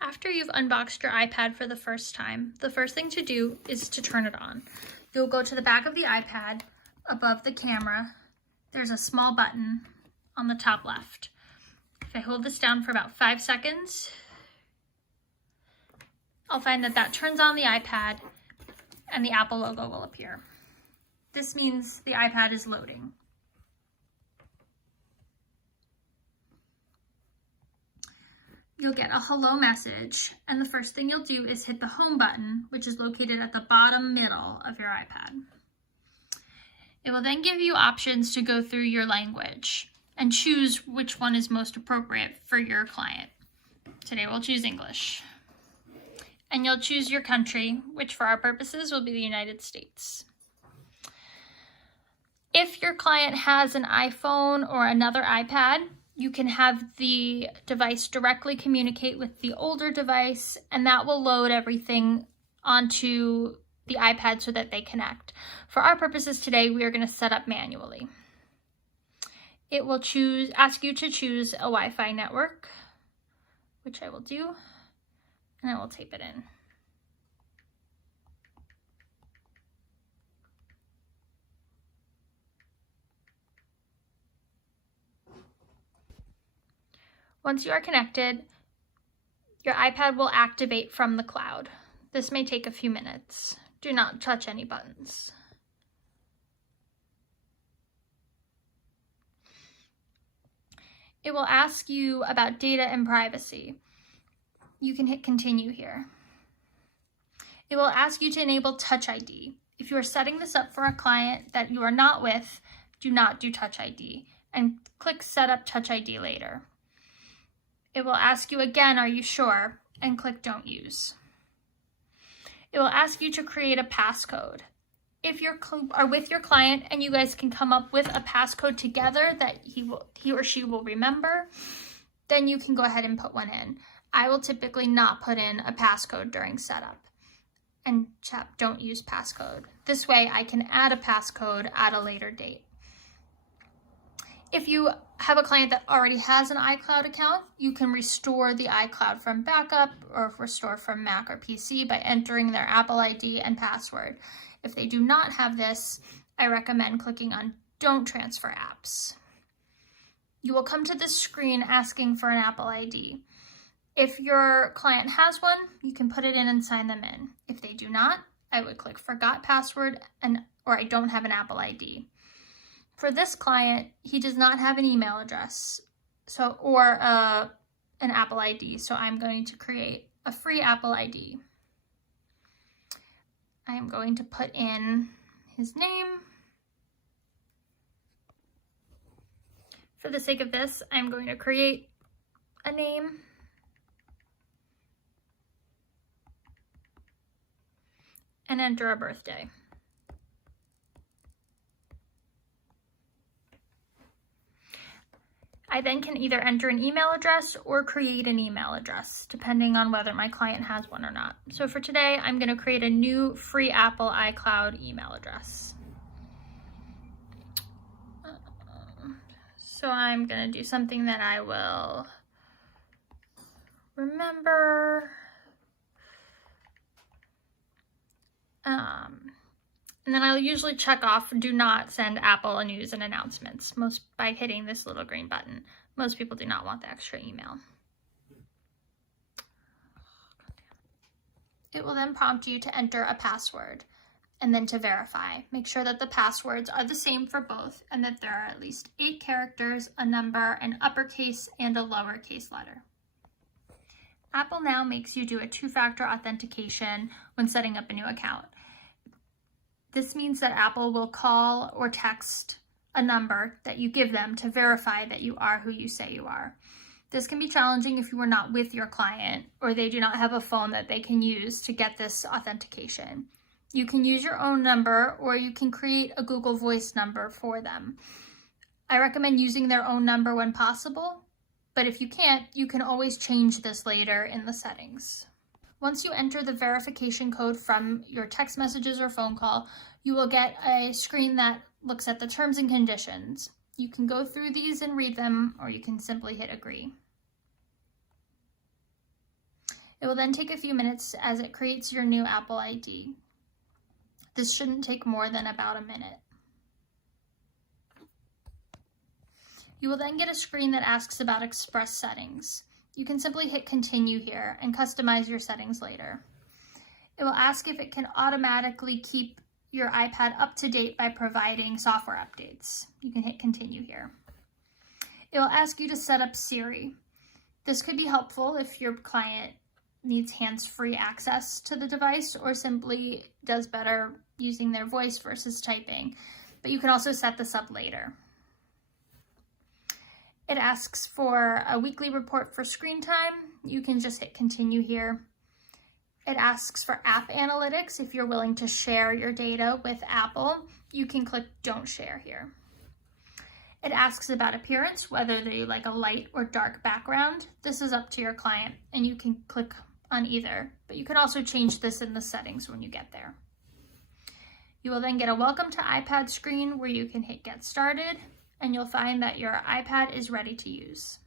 After you've unboxed your iPad for the first time, the first thing to do is to turn it on. You'll go to the back of the iPad, above the camera. There's a small button on the top left. If I hold this down for about 5 seconds, I'll find that that turns on the iPad and the Apple logo will appear. This means the iPad is loading. You'll get a hello message, and the first thing you'll do is hit the home button, which is located at the bottom middle of your iPad. It will then give you options to go through your language and choose which one is most appropriate for your client. Today we'll choose English. And you'll choose your country, which for our purposes will be the United States. If your client has an iPhone or another iPad, you can have the device directly communicate with the older device, and that will load everything onto the iPad so that they connect. For our purposes today, we are going to set up manually. It will ask you to choose a Wi-Fi network, which I will do, and I will tape it in. Once you are connected, your iPad will activate from the cloud. This may take a few minutes. Do not touch any buttons. It will ask you about data and privacy. You can hit continue here. It will ask you to enable Touch ID. If you are setting this up for a client that you are not with, do not do Touch ID and click Set up Touch ID later. It will ask you again, are you sure? And click Don't Use. It will ask you to create a passcode. If you are with your client and you guys can come up with a passcode together that he or she will remember, then you can go ahead and put one in. I will typically not put in a passcode during setup and tap Don't Use Passcode. This way I can add a passcode at a later date. If you have a client that already has an iCloud account, you can restore the iCloud from backup or restore from Mac or PC by entering their Apple ID and password. If they do not have this, I recommend clicking on Don't Transfer Apps. You will come to this screen asking for an Apple ID. If your client has one, you can put it in and sign them in. If they do not, I would click Forgot Password or I don't have an Apple ID. For this client, he does not have an email address or an Apple ID, so I'm going to create a free Apple ID. I am going to put in his name. For the sake of this, I'm going to create a name. And enter a birthday. I then can either enter an email address or create an email address, depending on whether my client has one or not. So for today, I'm going to create a new free Apple iCloud email address. So I'm going to do something that I will remember. And then I'll usually check off do not send Apple news and announcements by hitting this little green button. Most people do not want the extra email. It will then prompt you to enter a password and then to verify. Make sure that the passwords are the same for both and that there are at least 8 characters, a number, an uppercase, and a lowercase letter. Apple now makes you do a two-factor authentication when setting up a new account. This means that Apple will call or text a number that you give them to verify that you are who you say you are. This can be challenging if you are not with your client or they do not have a phone that they can use to get this authentication. You can use your own number or you can create a Google Voice number for them. I recommend using their own number when possible, but if you can't, you can always change this later in the settings. Once you enter the verification code from your text messages or phone call, you will get a screen that looks at the terms and conditions. You can go through these and read them, or you can simply hit agree. It will then take a few minutes as it creates your new Apple ID. This shouldn't take more than about a minute. You will then get a screen that asks about Express settings. You can simply hit continue here and customize your settings later. It will ask if it can automatically keep your iPad up to date by providing software updates. You can hit continue here. It will ask you to set up Siri. This could be helpful if your client needs hands-free access to the device or simply does better using their voice versus typing, but you can also set this up later. It asks for a weekly report for screen time. You can just hit continue here. It asks for app analytics. If you're willing to share your data with Apple, you can click don't share here. It asks about appearance, whether they like a light or dark background. This is up to your client and you can click on either, but you can also change this in the settings when you get there. You will then get a welcome to iPad screen where you can hit get started, and you'll find that your iPad is ready to use.